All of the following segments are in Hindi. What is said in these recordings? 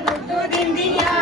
முத்தூர் இந்தியா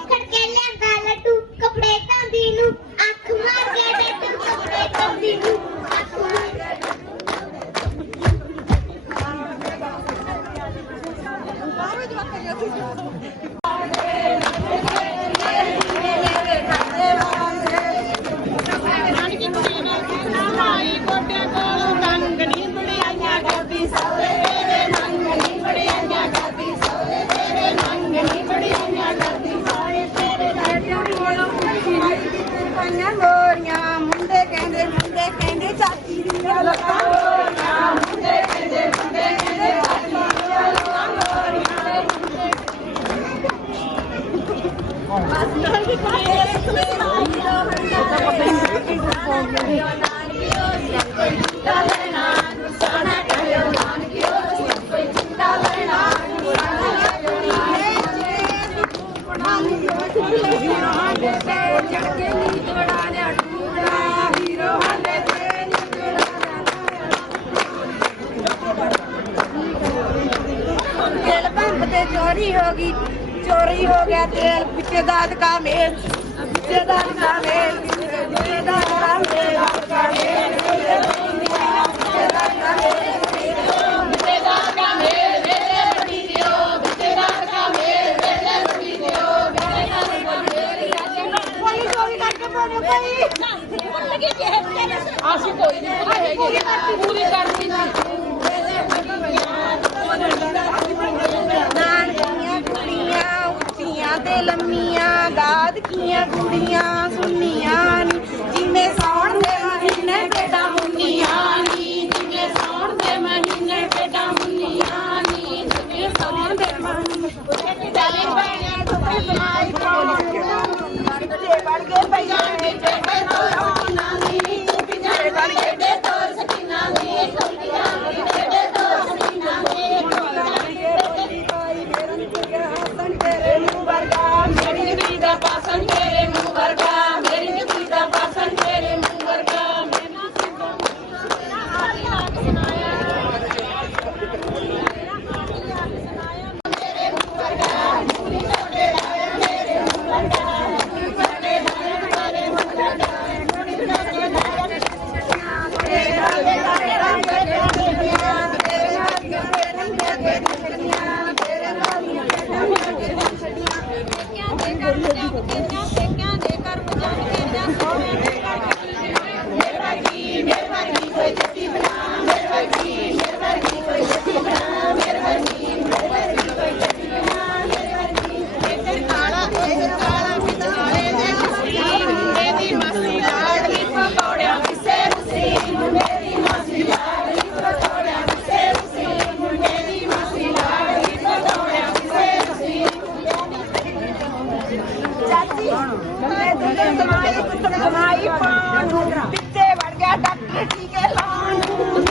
ही हो गया तेल पीछे दाद का मेल पीछे दाद का मेल पीछे दाद का मेल आशी कोई नहीं पूरी करती ਲੰਮੀਆਂ ਗਾਦ ਕੀਆਂ ਗੁੜੀਆਂ ਸੁਣੀਆਂ ਨੀ। ਜਿਵੇਂ ਚਾਚੀ, ਮੈਂ ਤੇ ਸਮਾਈ ਕੁੱਤੜ ਸਮਾਈ ਪਾਣ ਨੂੰ ਪਿੱਤੇ ਵੜ ਗਿਆ ਡਾਕਟਰ ਟੀਕੇ ਲਾਣ ਨੂੰ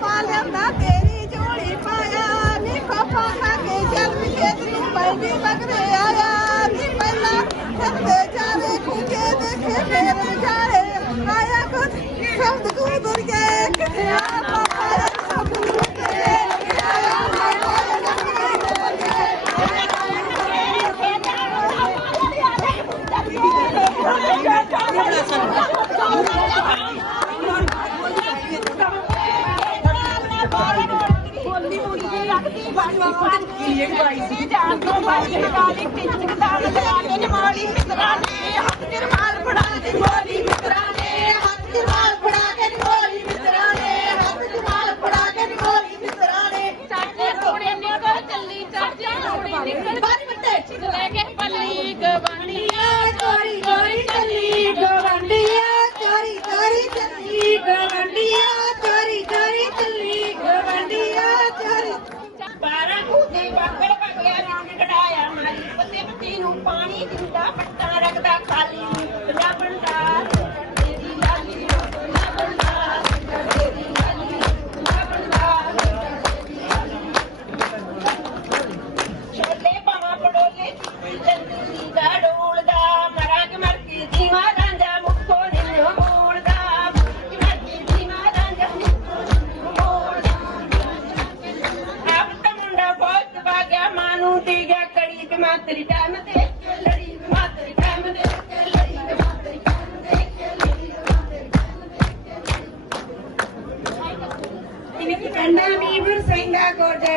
follow nothing.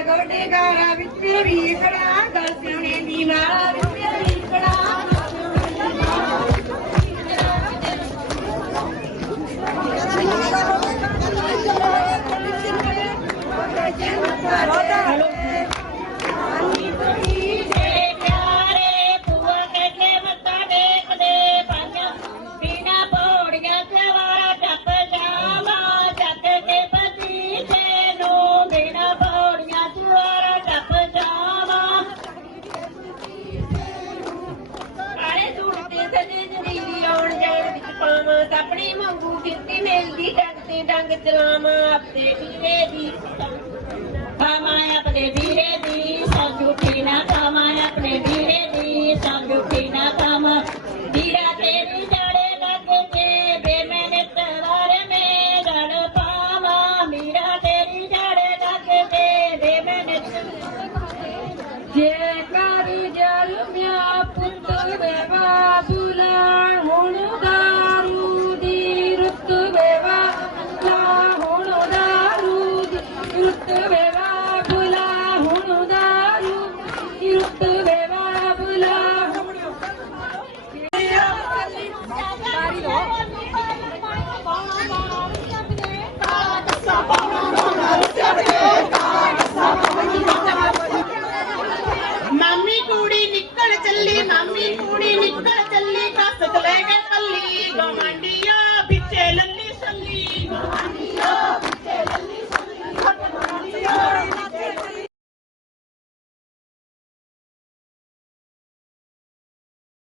కోటి గారా విష్ణువి ఇక్కడ దర్శనం ਰੰਗ ਚਲਾਵਾਂ ਆਪਦੇ ਟੀਵੇ ਦੀ